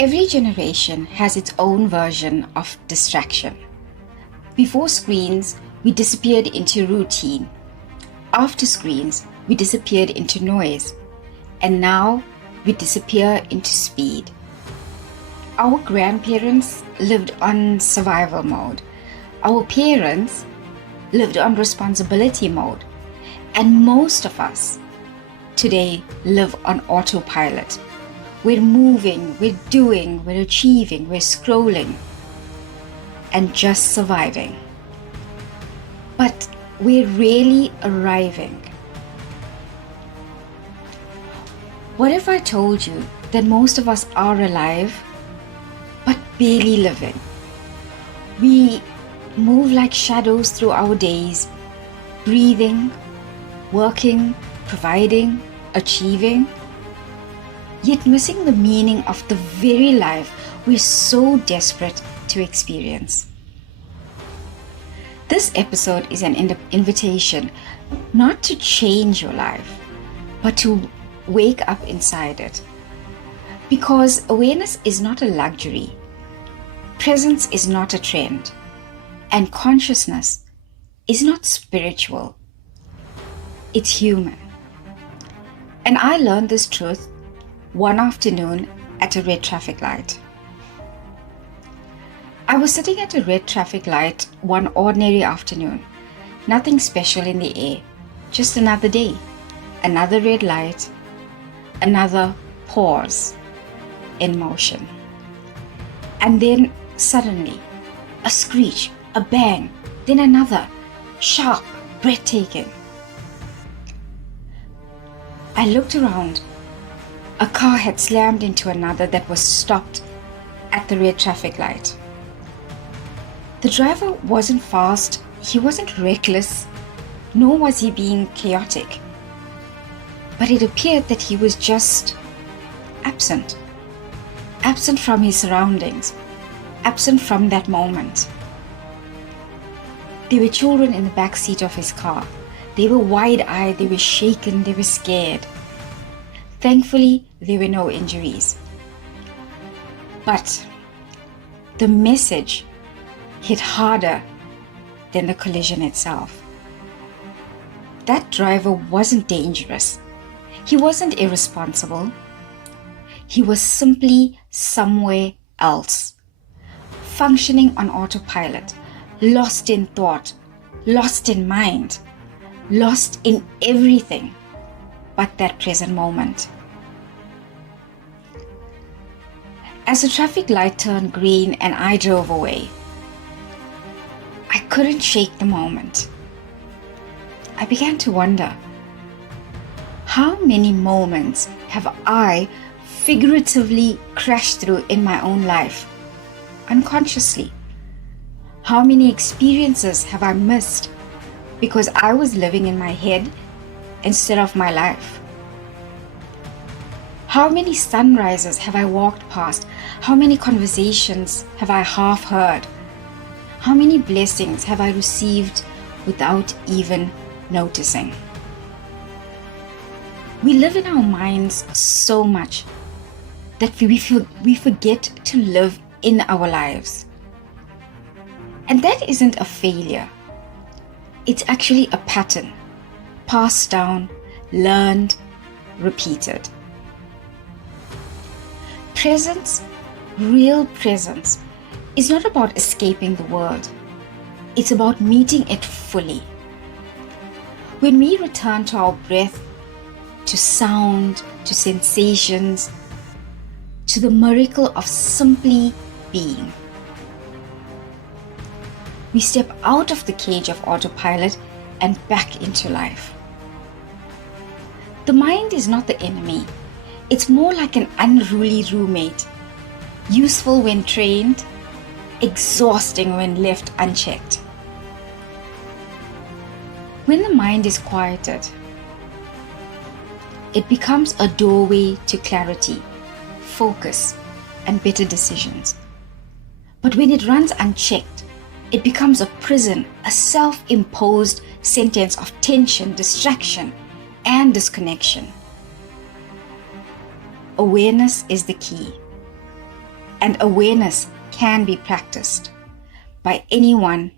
Every generation has its own version of distraction. Before screens, we disappeared into routine. After screens, we disappeared into noise. And now, we disappear into speed. Our grandparents lived on survival mode. Our parents lived on responsibility mode. And most of us today live on autopilot. We're moving, we're doing, we're achieving, we're scrolling, and just surviving. But we're really arriving. What if I told you that most of us are alive, but barely living? We move like shadows through our days, breathing, working, providing, achieving, yet missing the meaning of the very life we're so desperate to experience. This episode is an invitation not to change your life, but to wake up inside it. Because awareness is not a luxury, presence is not a trend, and consciousness is not spiritual. It's human. And I learned this truth one afternoon at a red traffic light. I was sitting at a red traffic light one ordinary afternoon. Nothing special in the air, just another day, another red light, another pause in motion. And then suddenly, a screech, a bang, then another, sharp, breathtaking. I looked around. A car had slammed into another that was stopped at the red traffic light. The driver wasn't fast, he wasn't reckless, nor was he being chaotic. But it appeared that he was just absent. Absent from his surroundings, absent from that moment. There were children in the back seat of his car. They were wide-eyed, they were shaken, they were scared. Thankfully, there were no injuries. But the message hit harder than the collision itself. That driver wasn't dangerous. He wasn't irresponsible. He was simply somewhere else, functioning on autopilot, lost in thought, lost in mind, lost in everything but that present moment. As the traffic light turned green and I drove away, I couldn't shake the moment. I began to wonder, how many moments have I figuratively crashed through in my own life, unconsciously? How many experiences have I missed because I was living in my head instead of my life? How many sunrises have I walked past? How many conversations have I half heard? How many blessings have I received without even noticing? We live in our minds so much that we forget to live in our lives. And that isn't a failure. It's actually a pattern, passed down, learned, repeated. Presence, real presence, is not about escaping the world. It's about meeting it fully. When we return to our breath, to sound, to sensations, to the miracle of simply being, we step out of the cage of autopilot and back into life. The mind is not the enemy. It's more like an unruly roommate, useful when trained, exhausting when left unchecked. When the mind is quieted, it becomes a doorway to clarity, focus, and better decisions. But when it runs unchecked, it becomes a prison, a self-imposed sentence of tension, distraction, and disconnection. Awareness is the key. And awareness can be practiced by anyone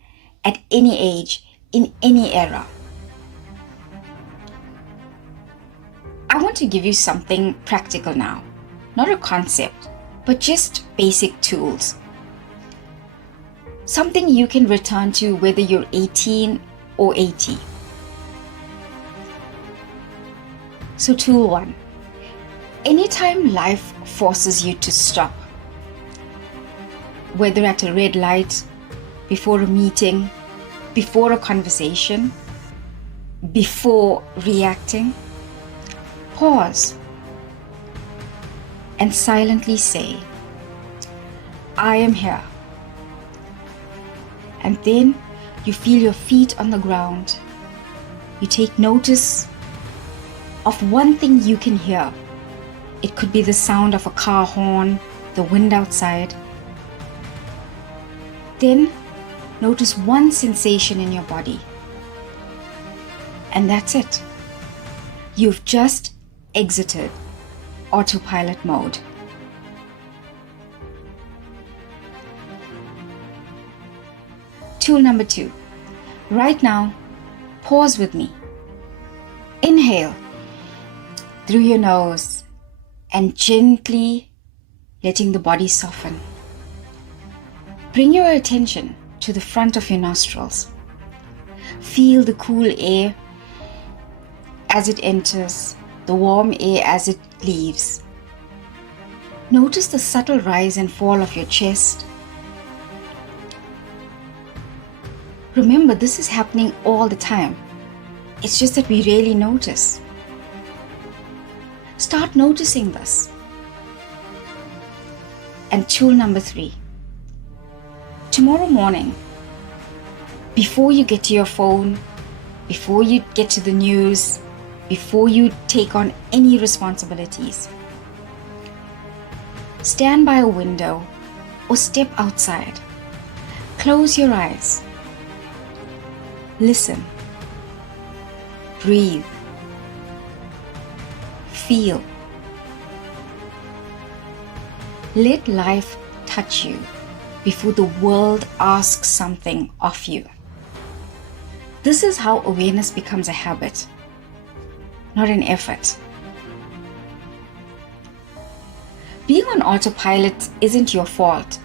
at any age, in any era. I want to give you something practical now, not a concept, but just basic tools. Something you can return to whether you're 18 or 80. So tool 1. Anytime life forces you to stop, whether at a red light, before a meeting, before a conversation, before reacting, pause and silently say, I am here. And then you feel your feet on the ground. You take notice of one thing you can hear. It could be the sound of a car horn, the wind outside. Then notice one sensation in your body. And that's it. You've just exited autopilot mode. Tool number 2. Right now, pause with me. Inhale through your nose and gently letting the body soften. Bring your attention to the front of your nostrils. Feel the cool air as it enters, the warm air as it leaves. Notice the subtle rise and fall of your chest. Remember, this is happening all the time. It's just that we rarely notice. Start noticing this. And tool number 3. Tomorrow morning, before you get to your phone, before you get to the news, before you take on any responsibilities, stand by a window or step outside. Close your eyes. Listen. Breathe. Feel. Let life touch you before the world asks something of you. This is how awareness becomes a habit, not an effort. Being on autopilot isn't your fault.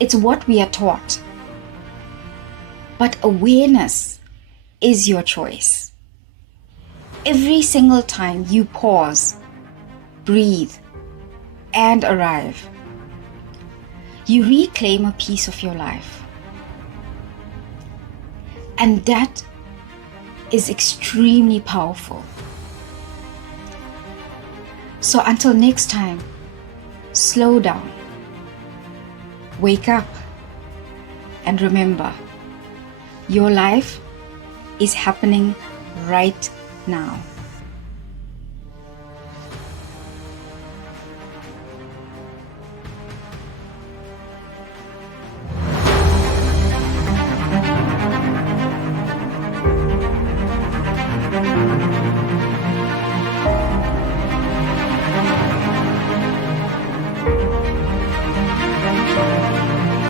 It's what we are taught. But awareness is your choice. Every single time you pause, breathe, and arrive, you reclaim a piece of your life. And that is extremely powerful. So until next time, slow down, wake up, and remember, your life is happening right now.